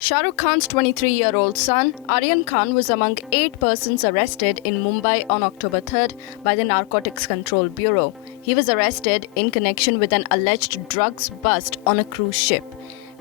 Shah Rukh Khan's 23-year-old son, Aryan Khan, was among 8 persons arrested in Mumbai on October 3rd by the Narcotics Control Bureau. He was arrested in connection with an alleged drugs bust on a cruise ship.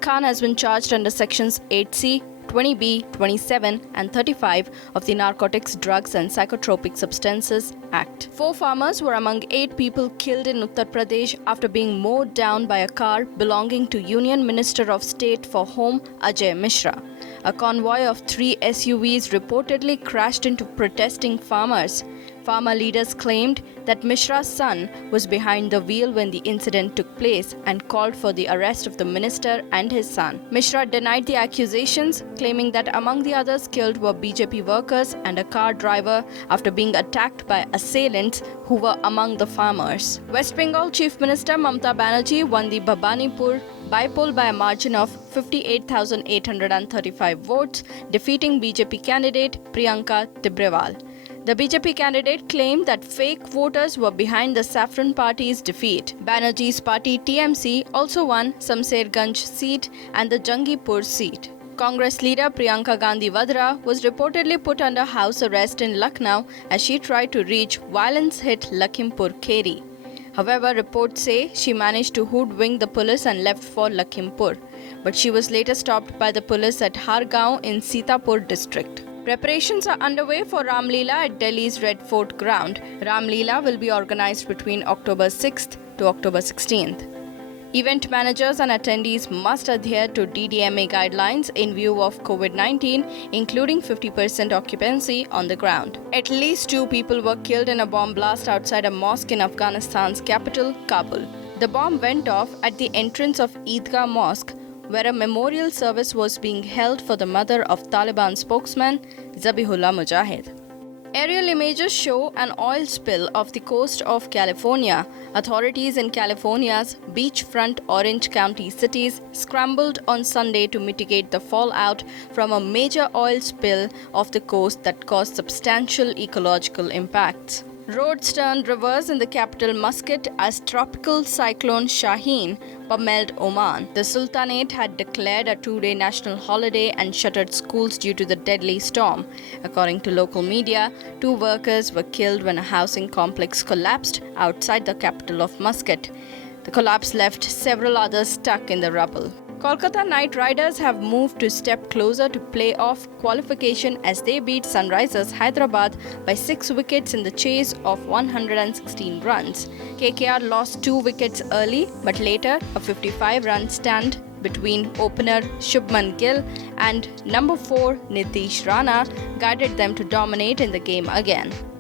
Khan has been charged under Sections 8C, 20B, 27 and 35 of the Narcotics, Drugs and Psychotropic Substances Act. 4 farmers were among 8 people killed in Uttar Pradesh after being mowed down by a car belonging to Union Minister of State for Home Ajay Mishra. A convoy of 3 SUVs reportedly crashed into protesting farmers. Farmer leaders claimed that Mishra's son was behind the wheel when the incident took place and called for the arrest of the minister and his son. Mishra denied the accusations, claiming that among the others killed were BJP workers and a car driver after being attacked by assailants who were among the farmers. West Bengal Chief Minister Mamata Banerjee won the Bhabanipur by-poll by a margin of 58,835 votes, defeating BJP candidate Priyanka Tibrewal. The BJP candidate claimed that fake voters were behind the Saffron Party's defeat. Banerjee's party TMC also won Samserganj seat and the Jangipur seat. Congress leader Priyanka Gandhi Vadra was reportedly put under house arrest in Lucknow as she tried to reach violence-hit Lakhimpur Kheri. However, reports say she managed to hoodwink the police and left for Lakhimpur, but she was later stopped by the police at Hargaon in Sitapur district. Preparations are underway for Ram Leela at Delhi's Red Fort ground. Ram Leela will be organized between October 6th to October 16th. Event managers and attendees must adhere to DDMA guidelines in view of COVID-19, including 50% occupancy on the ground. At least 2 people were killed in a bomb blast outside a mosque in Afghanistan's capital, Kabul. The bomb went off at the entrance of Eidgah Mosque, where a memorial service was being held for the mother of Taliban spokesman Zabihullah Mujahid. Aerial images show an oil spill off the coast of California. Authorities in California's beachfront Orange County cities scrambled on Sunday to mitigate the fallout from a major oil spill off the coast that caused substantial ecological impacts. Roads turned reverse in the capital Muscat as tropical cyclone Shaheen pummeled Oman. The Sultanate had declared a 2-day national holiday and shuttered schools due to the deadly storm. According to local media, 2 workers were killed when a housing complex collapsed outside the capital of Muscat. The collapse left several others stuck in the rubble. Kolkata Knight Riders have moved a step closer to playoff qualification as they beat Sunrisers Hyderabad by 6 wickets in the chase of 116 runs. KKR lost 2 wickets early, but later a 55-run stand between opener Shubman Gill and number 4 Nitish Rana guided them to dominate in the game again.